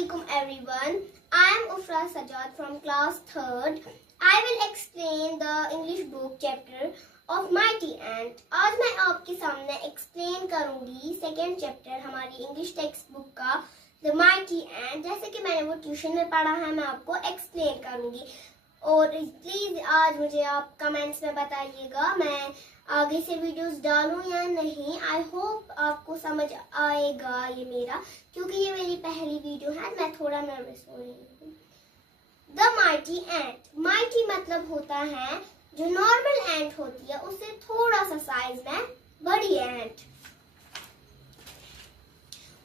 Assalamualaikum everyone. I am Ufra Sajad from class 3rd. I will explain the English book chapter of Mighty Ant. आज मैं आपके सामने explain करूंगी second chapter हमारी English text book का The Mighty Ant. जैसे कि मैंने वो ट्यूशन में पढ़ा है मैं आपको explain करूंगी और प्लीज आज मुझे आप कमेंट्स में बताइएगा मैं आगे से वीडियोस डालूं या नहीं. आई होप आपको समझ आएगा ये मेरा, क्योंकि ये मेरी पहली वीडियो है. मैं थोड़ा नर्वस हो रही हूँ. The mighty ant. माइटी मतलब होता है जो नॉर्मल एंट होती है उससे थोड़ा सा साइज में बड़ी एंट.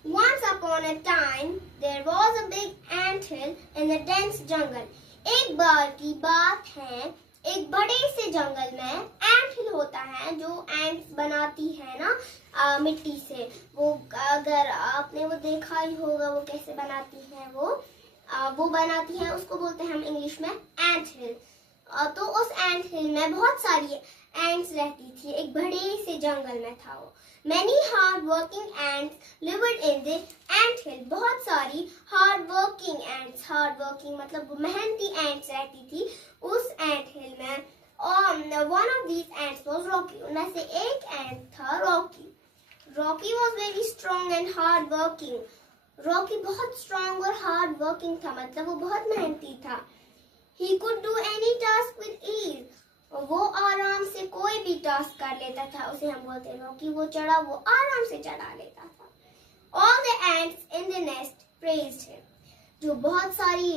Once upon a time there was a big anthill in a dense jungle. एक बार की बात है एक बड़े से जंगल में एंटहिल होता है जो एंट्स बनाती है ना मिट्टी से. वो अगर आपने वो देखा ही होगा वो कैसे बनाती है वो बनाती है उसको बोलते हैं हम इंग्लिश में एंटहिल. तो उस एंटहिल में बहुत सारी एंट्स रहती थी. एक बड़े से जंगल में था वो. Many hard working ants lived in the anthill. बहुत सारी hard working ants. Hard working मतलब मेहनती ants रहती थी उस anthill में. और one of these ants was Rocky. उनमें से एक ant था Rocky. Rocky was very strong and hard working. Rocky बहुत strong और hard working था मतलब वो बहुत मेहनती था. He could do any task with ease. वो आराम से कोई भी टास्क कर लेता था. उसे हम बोलते हैं कि वो चढ़ा वो आराम से चढ़ा लेता था. All the ants in the nest praised him. जो बहुत सारी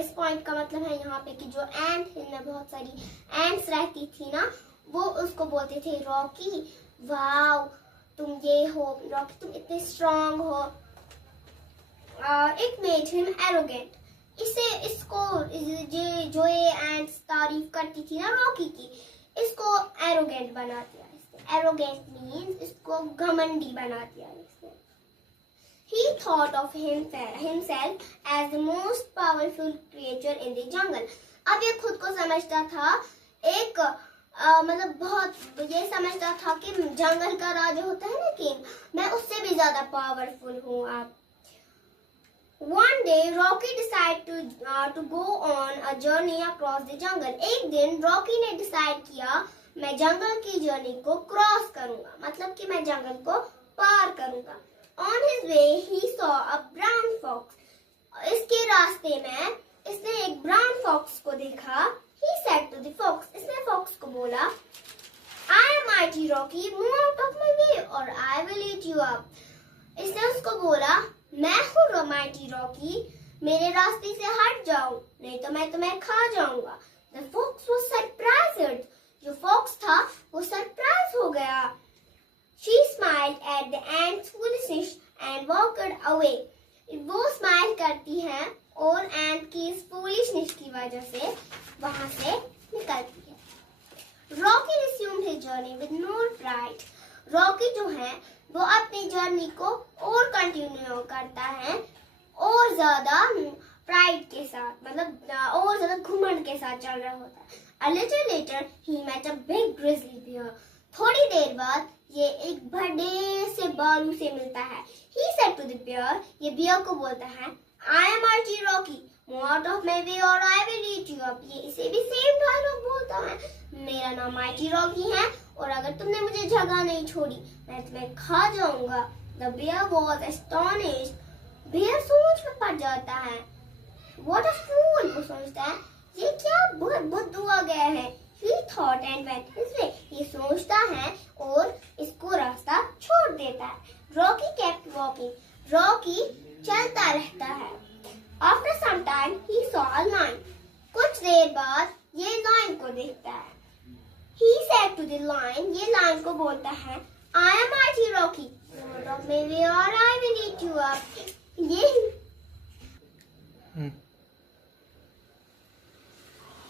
इस पॉइंट का मतलब है यहाँ पे कि जो एंट में बहुत सारी एंट्स रहती थी ना वो उसको बोलते थे रॉकी वाव तुम ये हो रॉकी तुम इतने स्ट्रांग हो. It made him arrogant. इसको जो ये एंट्स तारीफ करती थी ना रॉकी की इसको एरोगेंट बना दिया इसने. एरोगेंट मीन्स इसको घमंडी बना दिया इसने. He thought of himself as the most powerful creature in the jungle. अब ये खुद को समझता था एक मतलब बहुत ये समझता था कि जंगल का राजा होता है ना किंग, मैं उससे भी ज्यादा पावरफुल हूँ. आप One day, Rocky decided to go on a journey across the jungle. एक दिन Rocky ने decide किया मैं जंगल की जर्नी को क्रॉस करूंगा मतलब कि मैं जंगल को पार करूंगा. On his way, he saw a brown fox. इसके रास्ते में इसने एक brown fox को देखा. He said to the fox. इसने fox को बोला I am mighty Rocky, move out of my way or I will eat you up. इसने उसको बोला मैं हूँ माइटी रॉकी मेरे रास्ते से हट जाओ नहीं तो मैं तुम्हें खा जाऊंगा. The fox was surprised. जो फॉक्स था वो सरप्राइज हो गया. She smiled at the ant's foolishness and walked away. वो स्माइल करती है और एंट की इस फूलिशनेस की वजह से वहां से निकलती है. Rocky resumed his journey with more pride. Rocky जो है वो अपनी जर्नी को और कंटिन्यू करता है और ज्यादा प्राइड के साथ मतलब और ज्यादा घुमंड के साथ चल रहा होता है. A little later he met a big grizzly bear. थोड़ी देर बाद ये एक बड़े से भालू से मिलता है. He said to the bear. ये बियर को बोलता है I am mighty Rocky. Move out of my way or I will eat you up. ये इसे भी सेम डायलॉग बोलता है. मेरा नाम माइटी रॉकी है और अगर तुमने मुझे जगह नहीं छोड़ी मैं तुम्हें खा जाऊंगा. The bear was astonished. Bear सोच में पड़ जाता है. What a fool. वो सोचता है ये क्या बुद्धू आ गया है. He thought and went his way. ये सोचता है और इसको रास्ता छोड़ देता है. Rocky kept walking. Rocky चलता रहता है. After some time he saw a lion. कुछ देर बाद ये लायन को देखता है. He said to the lion. ये लायन को बोलता है I am mighty Rocky. Move out of my way or I will eat you up. ये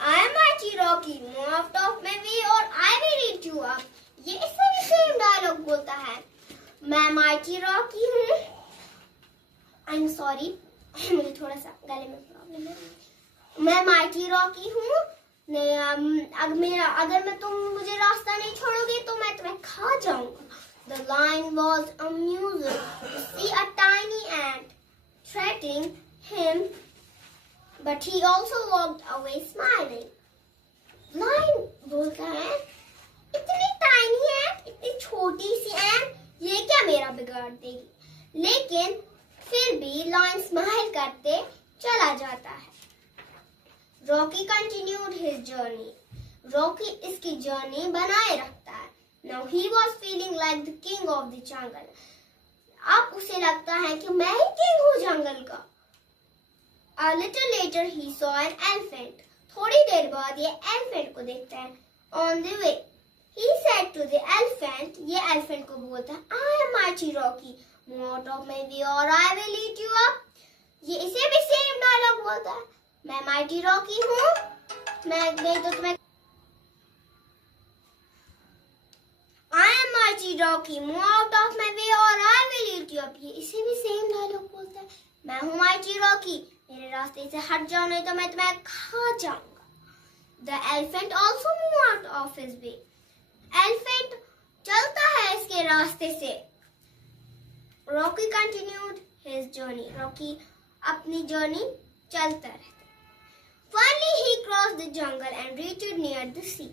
I am mighty Rocky. Move out of my way or I will eat you up. ये इससे भी same dialogue बोलता है. मैं mighty Rocky हूँ. I'm sorry. मुझे थोड़ा सा गले में प्रॉब्लम है. मैं माइटी रॉकी हूँ. अगर मैं तुम मुझे रास्ता नहीं छोड़ोगे तो मैं तुम्हें खा जाऊंगा. The lion was amused to see a tiny ant threatening him, but he also walked away smiling. Lion बोलता है, इतनी tiny ant, इतनी छोटी सी ant, ये क्या मेरा बिगाड़ देगी? लेकिन फिर भी Lion स्माइल करते चला जाता है. Rocky continued his journey. Rocky इसकी जर्नी बनाए रखता है. Now he was feeling like the king of the jungle. अब उसे लगता है कि मैं ही किंग हूँ जंगल का. A little later he saw an elephant. थोड़ी देर बाद ये elephant को देखता है. On the way, he said to the elephant, ये elephant को बोलता है, I am mighty Rocky. Move out of my way or I will eat you up. ये इसे भी सेम डायलॉग बोलता है. मैं माइटी रॉकी हूँ, मैं नहीं तो तुम्हें I am mighty Rocky, move out of my way or I will eat you up. ये इसे भी सेम डायलॉग बोलता है. मैं हूँ माइटी रॉकी, मेरे रास्ते से हट जाओ नहीं तो मैं तुम्हें खा जाऊंगा. The elephant also moved out of his way. Elephant चलता है इसके रास्ते से. Rocky continued his journey. Rocky अपनी जर्नी चलता रहता. Finally, he crossed the jungle and reached near the sea.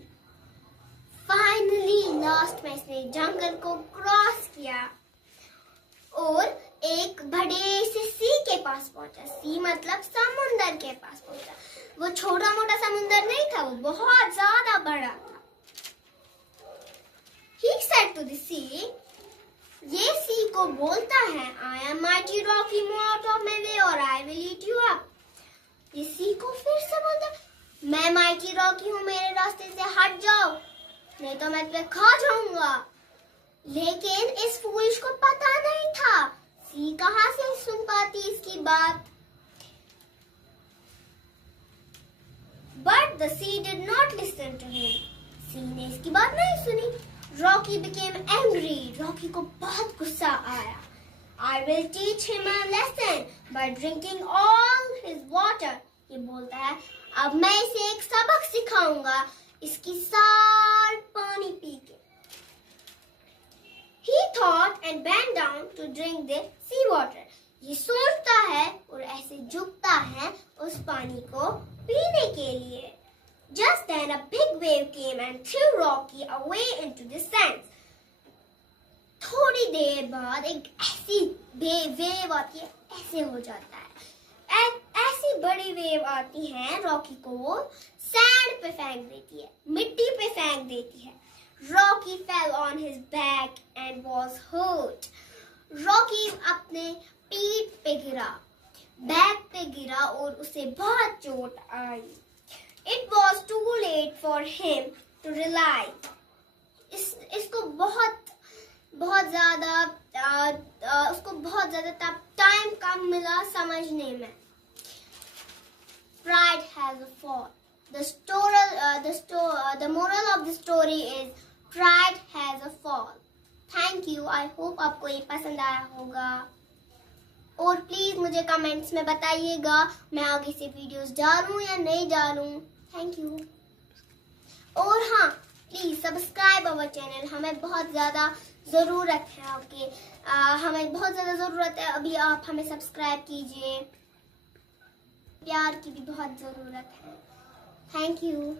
Finally, last में इसने जंगल को क्रॉस किया और एक बड़े से सी के पास पहुंचा. सी मतलब समुंदर के पास पहुंचा. वो छोटा मोटा समुंदर नहीं था, वो बहुत ज्यादा बड़ा था. He said to the sea, ये सी को बोलता है, I am mighty Rocky, move out of my way or I will eat you up. ये सी को फिर से बोलता है, मैं माइटी रॉकी हूँ, मेरे रास्ते से हट जाओ नहीं तो मैं तुम्हें खा जाऊंगा. लेकिन इस फूलिश को पता नहीं था सी कहाँ से सुन पाती इसकी बात. But the sea did not listen to him. सी ने इसकी बात नहीं सुनी. Rocky became angry. Rocky को बहुत गुस्सा आया. I will teach him a lesson by drinking all his water. ये बोलता है, अब मैं इसे एक सबक सिखाऊंगा इसकी सार पानी पी के. He thought and bent down to drink the sea water. ये सोचता है और ऐसे झुकता है उस पानी को पीने के लिए. Just then a big wave came and threw Rocky away into the sands. थोड़ी देर बाद एक ऐसी वेव आती है, ऐसे हो जाता है. ऐसी बड़ी वेव आती है, रॉकी को सैंड पे फेंक देती है, मिट्टी पे फेंक देती है. Rocky fell on his back and was hurt. Rocky अपने पीठ पे गिरा, बैक पे गिरा और उसे बहुत चोट आई. It was too late for him to realize. इसको बहुत ज्यादा उसको बहुत ज्यादा टाइम कम मिला समझने में. Pride has a fall. The moral of the story is pride has a fall. Thank you. I hope आपको ये पसंद आया होगा. और प्लीज मुझे कमेंट्स में बताइएगा मैं आगे से वीडियोस डालूं या नहीं डालूं. Thank you. और हाँ, प्लीज सब्सक्राइब अवर चैनल. हमें बहुत ज्यादा जरूरत है आपके. हमें बहुत ज्यादा जरूरत है. अभी आप हमें सब्सक्राइब कीजिए. प्यार की भी बहुत जरूरत है. Thank you.